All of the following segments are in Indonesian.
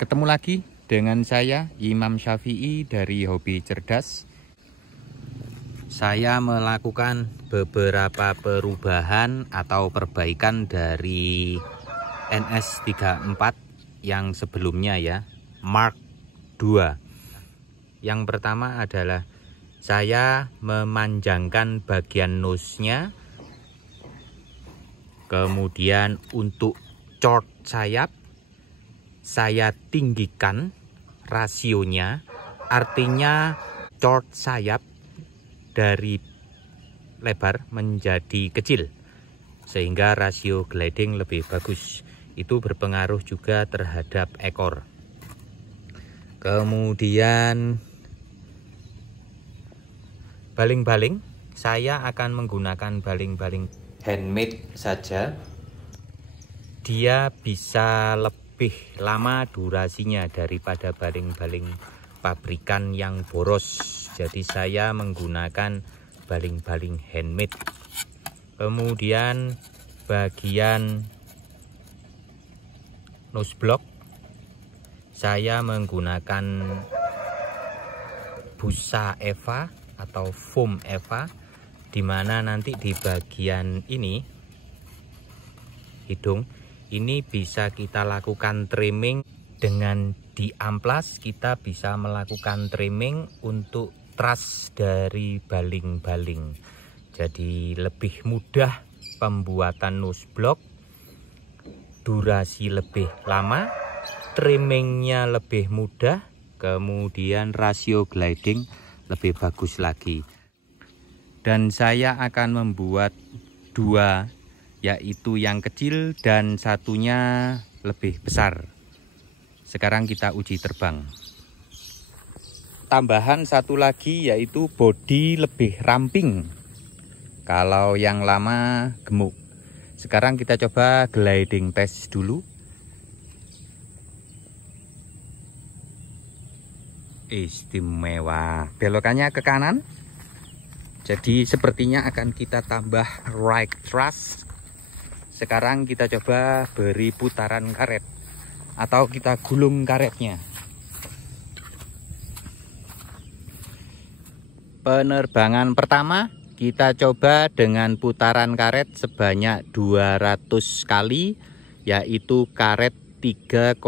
Ketemu lagi dengan saya Imam Syafi'i dari Hobi Cerdas. Saya melakukan beberapa perubahan atau perbaikan dari NS34 yang sebelumnya ya, Mark II. Yang pertama adalah saya memanjangkan bagian nose-nya. Kemudian untuk chord sayap saya tinggikan rasionya, artinya chord sayap dari lebar menjadi kecil sehingga rasio gliding lebih bagus. Itu berpengaruh juga terhadap ekor. Kemudian baling-baling, saya akan menggunakan baling-baling handmade saja. Dia bisa lebih lama durasinya daripada baling-baling pabrikan yang boros. Jadi saya menggunakan baling-baling handmade. Kemudian bagian nose block saya menggunakan busa Eva atau foam Eva, dimana nanti di bagian ini hidung ini bisa kita lakukan trimming. Dengan di amplas kita bisa melakukan trimming untuk truss dari baling-baling. Jadi lebih mudah pembuatan nose block, durasi lebih lama, trimmingnya lebih mudah, kemudian rasio gliding lebih bagus lagi. Dan saya akan membuat dua, yaitu yang kecil dan satunya lebih besar. Sekarang kita uji terbang. Tambahan satu lagi yaitu bodi lebih ramping. Kalau yang lama gemuk. Sekarang kita coba gliding test dulu. Istimewa. Belokannya ke kanan. Jadi sepertinya akan kita tambah right thrust. Sekarang kita coba beri putaran karet atau kita gulung karetnya. Penerbangan pertama kita coba dengan putaran karet sebanyak 200 kali, yaitu karet 3,2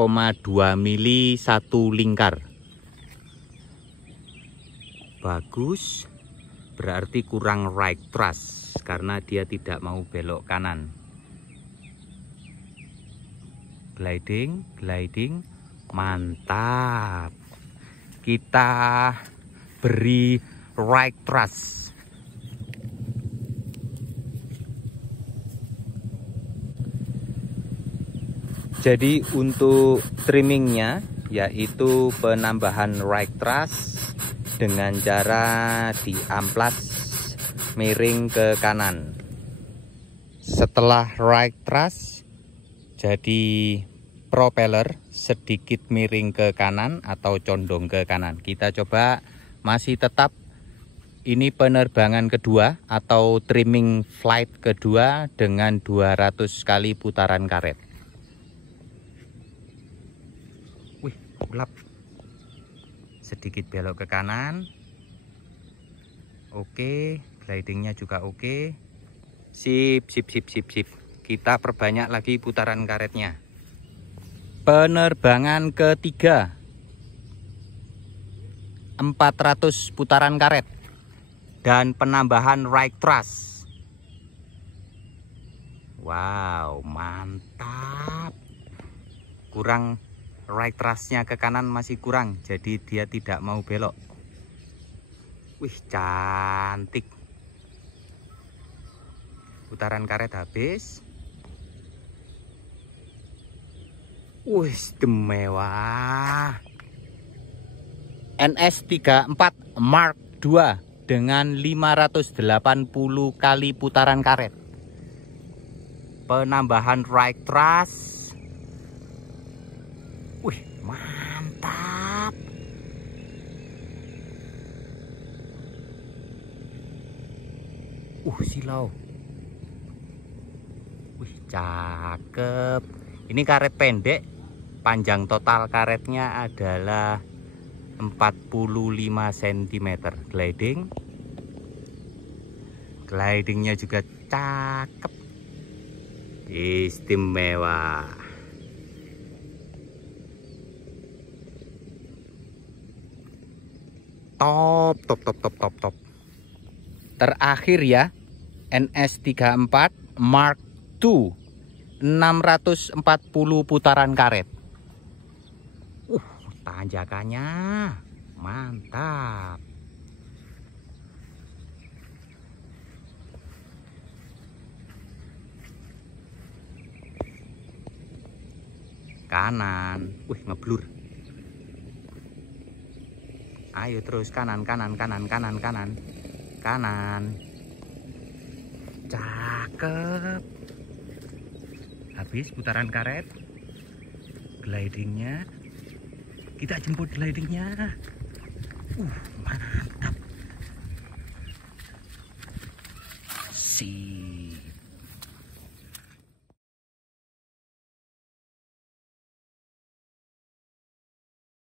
mili satu lingkar. Bagus, berarti kurang right thrust karena dia tidak mau belok kanan. Gliding, mantap. Kita beri right thrust. Jadi untuk trimmingnya yaitu penambahan right thrust dengan cara di amplas miring ke kanan. Setelah right thrust, jadi propeller sedikit miring ke kanan atau condong ke kanan. Kita coba masih tetap. Ini penerbangan kedua atau trimming flight kedua dengan 200 kali putaran karet. Wih, gelap. Sedikit belok ke kanan. Oke, glidingnya juga oke. Sip. Kita perbanyak lagi putaran karetnya. Penerbangan ketiga, 400 putaran karet dan penambahan right thrust. Wow, mantap. Kurang right thrustnya ke kanan, masih kurang, jadi dia tidak mau belok. Wih, cantik. Putaran karet habis. Wih, istimewa. NS34 Mark II dengan 580 kali putaran karet. Penambahan right thrust. Wih, mantap. Silau. Wih, cakep. Ini karet pendek Panjang total karetnya adalah 45 cm. Glidingnya juga cakep, istimewa. Top. Terakhir ya, NS34 Mark II, 640 putaran karet. Tanjakannya mantap. Kanan, ngeblur. Ayo terus kanan. Cakep. Habis putaran karet. Glidingnya. Kita jemput glidingnya. Mantap. Sip.